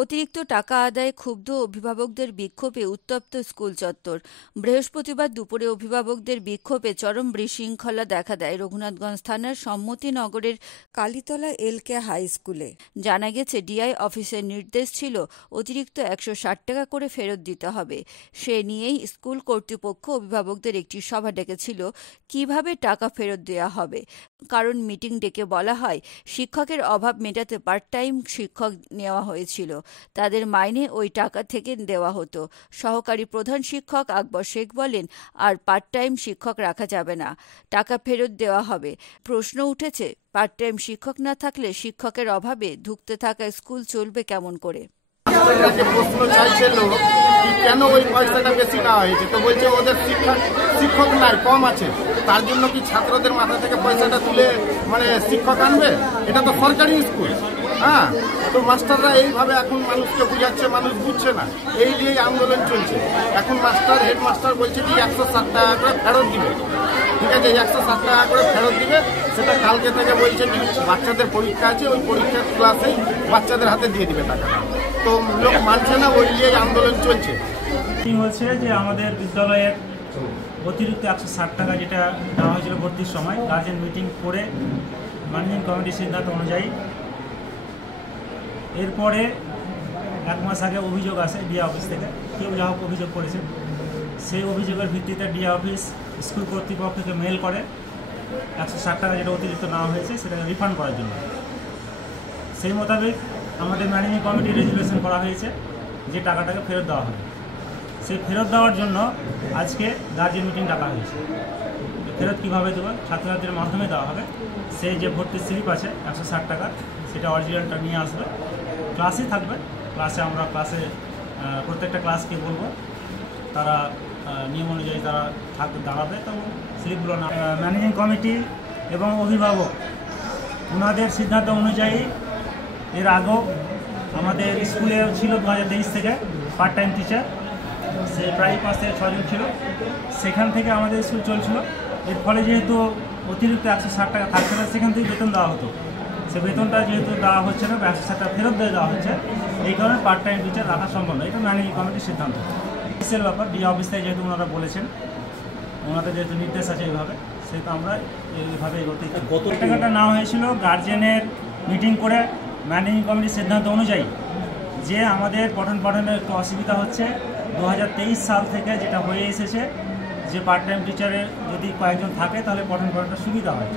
অতিরিক্ত টাকা আদায়ে ক্ষুব্ধ অভিভাবকদের বিক্ষোভে উত্তপ্ত স্কুল চত্বর। বৃহস্পতিবার দুপুরে অভিভাবকদের বিক্ষোভে চরম বিশৃঙ্খলা দেখা দেয় রঘুনাথগঞ্জ থানার সম্মতিনগরের কালীতলা LK হাই স্কুলে। জানা গেছে, ডিআই অফিসের নির্দেশ ছিল অতিরিক্ত 160 টাকা করে ফেরত দিতে হবে। সে নিয়েই স্কুল কর্তৃপক্ষ অভিভাবকদের একটি সভা ডেকেছিল কিভাবে টাকা ফেরত দেওয়া হবে। কারণ মিটিং ডেকে বলা হয়, শিক্ষকের অভাব মেটাতে পার্ট টাইম শিক্ষক নেওয়া হয়েছিল, তাদের মাইনে ওই টাকা থেকে দেওয়া হতো। সহকারী প্রধান শিক্ষক আকবর শেখ বলেন, আর পার্ট টাইম শিক্ষক রাখা যাবে না, টাকা ফেরত দেওয়া হবে। প্রশ্ন উঠেছে, পার্ট টাইম শিক্ষক না থাকলে শিক্ষকের অভাবে ধুঁকতে থাকা স্কুল চলবে কেমন করে? প্রশ্ন চাইছিল কেন ওই পয়সাটা বেশি নেওয়া হয়েছে, তো বলছে ওদের শিক্ষক নাই, কম আছে, তার জন্য কি ছাত্রদের মাথা থেকে পয়সাটা তুলে শিক্ষক আনবে? এটা তো সরকারি স্কুল। হ্যাঁ, তো মাস্টাররা এইভাবে এখন মানুষকে বুঝাচ্ছে, মানুষ বুঝছে না, এই নিয়েই আন্দোলন চলছে। এখন হেডমাস্টার বলছে কি 160 টাকা করে ফেরত দিবে। ঠিক আছে, 160 টাকা করে ফেরত দিবে, সেটা কালকে থেকে বলছে কি বাচ্চাদের পরীক্ষা আছে, ওই পরীক্ষার ক্লাসেই বাচ্চাদের হাতে দিয়ে দিবে টাকাটা। তো লোক মানছে না, ওই নিয়েই আন্দোলন চলছে। হচ্ছে যে আমাদের বিদ্যালয়ের অতিরিক্ত 160 টাকা যেটা দেওয়া হয়েছিল ভর্তির সময়, গার্জেন মিটিং করে ম্যানেজিং কমিটির সিদ্ধান্ত অনুযায়ী এরপরে 1 মাস আগে অভিযোগ আসে ডিআই অফিস থেকে, কেউ যা হোক অভিযোগ করেছে। সেই অভিযোগের ভিত্তিতে ডিআই অফিস স্কুল কর্তৃপক্ষকে মেল করে 160 টাকা যেটা অতিরিক্ত নেওয়া হয়েছে সেটাকে রিফান্ড করার জন্য। সেই মোতাবেক আমাদের ম্যানেজিং কমিটি রেজুলেশন করা হয়েছে যে টাকাটাকে ফেরত দেওয়া হবে। সেই ফেরত দেওয়ার জন্য আজকে গার্জেন মিটিং ডাকা হয়েছে। ফেরত কীভাবে দেবো? ছাত্রছাত্রীদের মাধ্যমে দেওয়া হবে। সেই যে ভর্তির স্লিপ আছে 160 টাকা, সেটা অরিজিনালটা নিয়ে আসবে, ক্লাসেই থাকবে। আমরা প্রত্যেকটা ক্লাসকে বলবো তারা নিয়ম অনুযায়ী তারা দাঁড়াবে, তখন স্লিপগুলো না। ম্যানেজিং কমিটি এবং অভিভাবক ওনাদের সিদ্ধান্ত অনুযায়ী এর আগেও আমাদের স্কুলে ছিল 2023 থেকে পার্ট টাইম টিচার, সে প্রায় 5 থেকে 6 জন ছিল, সেখান থেকে আমাদের স্কুল চলছিল। এর ফলে যেহেতু অতিরিক্ত 160 টাকা থাকছে না, সেখান থেকে বেতন দেওয়া হতো, সে বেতনটা যেহেতু দেওয়া হচ্ছে না, 160 টাকা ফেরত দিয়ে দেওয়া হচ্ছে, এই কারণে পার্ট টাইম টিচার রাখা সম্ভব নয়। এটা ম্যানেজিং কমিটির সিদ্ধান্ত। অফিসের ব্যাপার, ডিআই অফিস থেকে যেহেতু ওনারা বলেছেন, ওনাদের যেহেতু নির্দেশ আছে এইভাবে, সেহেতু আমরা এইভাবে এগোতে। কত টাকাটা নেওয়া হয়েছিল গার্জেনের মিটিং করে ম্যানেজিং কমিটির সিদ্ধান্ত অনুযায়ী, যে আমাদের পঠন পাঠনের একটু অসুবিধা হচ্ছে 2023 সাল থেকে যেটা হয়ে এসেছে, যে পার্ট টাইম টিচারের যদি কয়েকজন থাকে তাহলে পঠন পাঠনটা সুবিধা হয়।